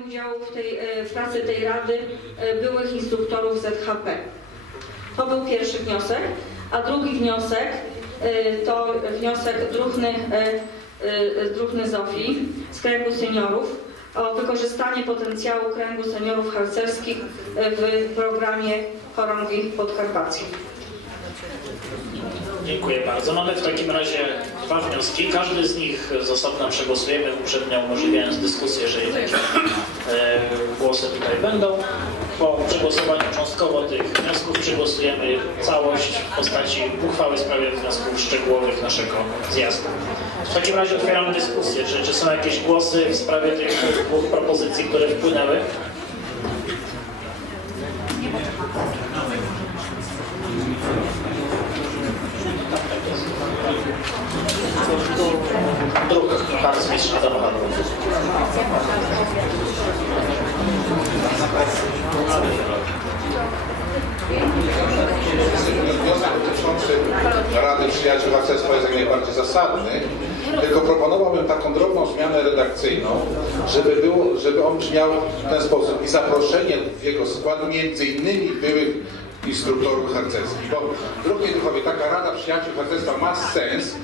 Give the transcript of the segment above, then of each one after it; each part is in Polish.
udziału w tej e, w pracy tej rady e, byłych instruktorów ZHP. To był pierwszy wniosek, a drugi wniosek e, to wniosek druhny, druhny Zofii z kręgu seniorów o wykorzystanie potencjału kręgu seniorów harcerskich w programie Chorągi Podkarpackie. Dziękuję bardzo. Mamy w takim razie dwa wnioski. Każdy z nich z osobna przegłosujemy, uprzednio umożliwiając dyskusję, jeżeli takie e, głosy tutaj będą. Po przegłosowaniu cząstkowo tych wniosków przegłosujemy całość w postaci uchwały w sprawie wniosków szczegółowych naszego zjazdu. W takim razie otwieramy dyskusję. Czy, czy są jakieś głosy w sprawie tych dwóch propozycji, które wpłynęły? Hadrów. Wniosek dotyczący Rady Przyjaciół Harcerstwa jest jak najbardziej zasadny, tylko proponowałbym taką drobną zmianę redakcyjną, żeby, było, żeby on brzmiał w ten sposób i zaproszenie w jego skład między innymi byłych instruktorów harcerskich. Bo, drugie druhowie, taka Rada Przyjaciół Harcerstwa ma sens,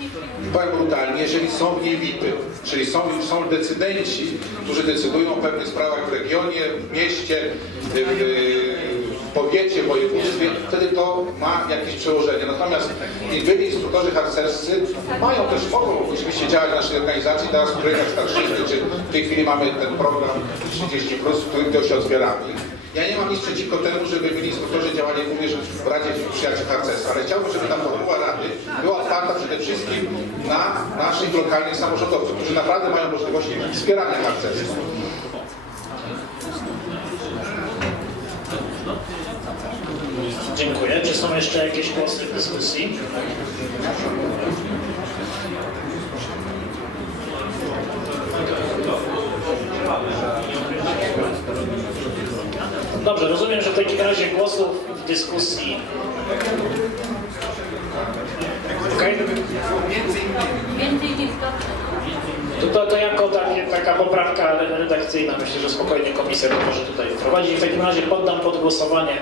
powiem brutalnie, jeżeli są VIPy, czyli są, są decydenci, którzy decydują o pewnych sprawach w regionie, w mieście, w powiecie, województwie, wtedy to ma jakieś przełożenie. Natomiast i byli instruktorzy harcerscy mają też, mogą oczywiście działać w naszej organizacji, teraz w projektach starszyzny, czy w tej chwili mamy ten program 30+, w którym to się otwieramy. Ja nie mam nic przeciwko temu, żeby byli instruktorzy działali również w Radzie Przyjaciół Harcerstwa, ale chciałbym, żeby ta formuła Rady była otwarta przede wszystkim na naszych lokalnych samorządowców, którzy naprawdę mają możliwości wspierania harcerstwa. Dziękuję. Czy są jeszcze jakieś głosy w dyskusji? Dobrze, rozumiem, że w takim razie głosów w dyskusji. Okej? To, to, to jako takie, taka poprawka redakcyjna myślę, że spokojnie komisja to może tutaj wprowadzić. W takim razie poddam pod głosowanie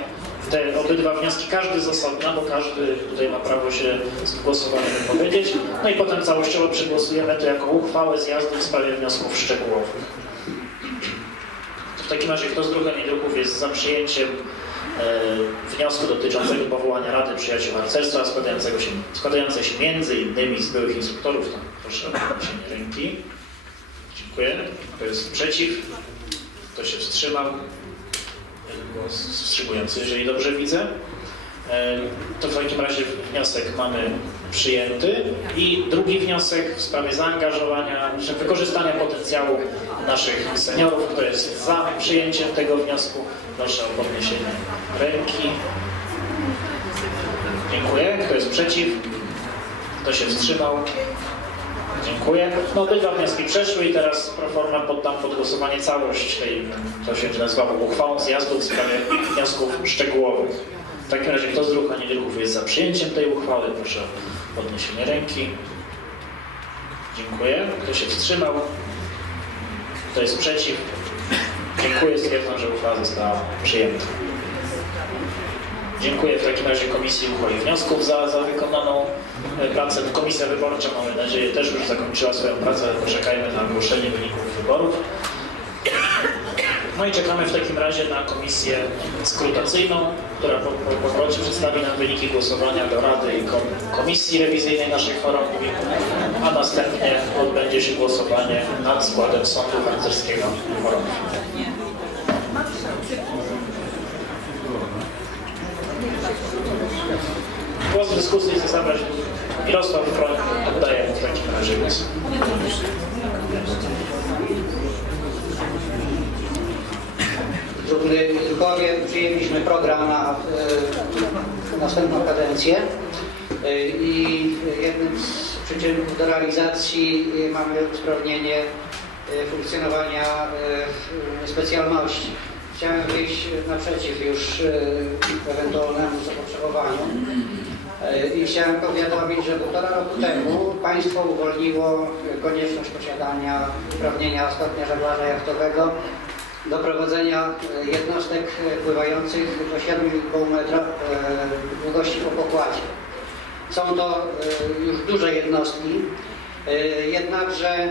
te obydwa wnioski, każdy z osobna, bo każdy tutaj ma prawo się z głosowania wypowiedzieć. No i potem całościowo przegłosujemy to jako uchwałę zjazdu w sprawie wniosków szczegółowych. W takim razie kto z druhem i jest za przyjęciem e, wniosku dotyczącego powołania Rady Przyjaciół Harcerstwa składającego się, składającej się między innymi z byłych instruktorów, to proszę o podniesienie ręki. Dziękuję. Kto jest przeciw? Kto się wstrzymał? Wstrzymujący, jeżeli dobrze widzę. To w takim razie wniosek mamy przyjęty. I drugi wniosek w sprawie zaangażowania, czy wykorzystania potencjału naszych seniorów. Kto jest za przyjęciem tego wniosku? Proszę o podniesienie ręki. Dziękuję. Kto jest przeciw? Kto się wstrzymał? Dziękuję. No obydwa wnioski przeszły i teraz pro forma poddam pod głosowanie całość tej, to się nazywało uchwałą zjazdu w sprawie wniosków szczegółowych. W takim razie kto z druhów, a nie druhów jest za przyjęciem tej uchwały? Proszę o podniesienie ręki. Dziękuję. Kto się wstrzymał? Kto jest przeciw? Dziękuję. Stwierdzam, że uchwała została przyjęta. Dziękuję w takim razie Komisji Uchwali Wniosków za, za wykonaną e, pracę. Komisja Wyborcza, mamy nadzieję, też już zakończyła swoją pracę. Poczekajmy na ogłoszenie wyników wyborów. No i czekamy w takim razie na komisję skrutacyjną, która po, po powrocie przedstawi nam wyniki głosowania do Rady i kom, Komisji Rewizyjnej naszych chorągwi, a następnie odbędzie się głosowanie nad składem Sądu Harcerskiego Chorągwi. Głos w dyskusji chce zabrać Mirosław Kroń. Oddaję mu w takim razie głos. Drobny Drugowie przyjęliśmy program na e, następną kadencję E, i jednym z przyczynków do realizacji e, mamy usprawnienie funkcjonowania specjalności. Chciałem wyjść naprzeciw już e, ewentualnemu zapotrzebowaniu E, i chciałem powiadomić, że półtora roku temu państwo uwolniło konieczność posiadania uprawnienia stopnia żeglarza jachtowego do prowadzenia e, jednostek pływających do 7,5 metra długości po pokładzie. Są to już duże jednostki, jednakże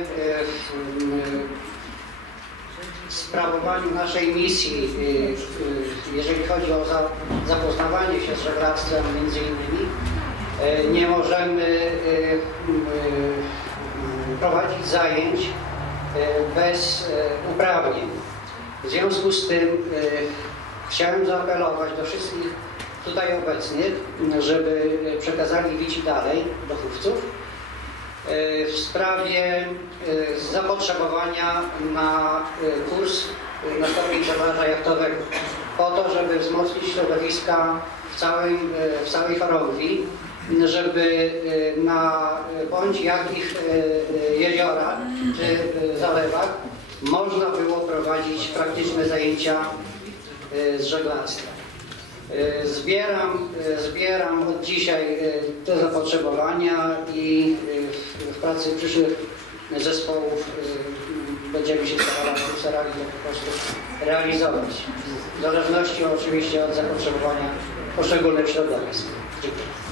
sprawowaniu naszej misji, y, y, jeżeli chodzi o za- zapoznawanie się z żeglarstwem między innymi, y, nie możemy y, prowadzić zajęć y, bez y, uprawnień. W związku z tym chciałem zaapelować do wszystkich tutaj obecnych, żeby przekazali wici dalej do chówców w sprawie y, zapotrzebowania na y, kurs na stopień żeglarza jachtowego po to, żeby wzmocnić środowiska w, całym, y, w całej chorągwi, żeby na bądź jakich jeziorach czy zalewach można było prowadzić praktyczne zajęcia z żeglarstwa. Y, Zbieram, y, zbieram od dzisiaj y, te zapotrzebowania i w, pracy przyszłych zespołów będziemy się starali, starali to po prostu realizować. W zależności oczywiście od zapotrzebowania poszczególnych środowisk. Dziękuję.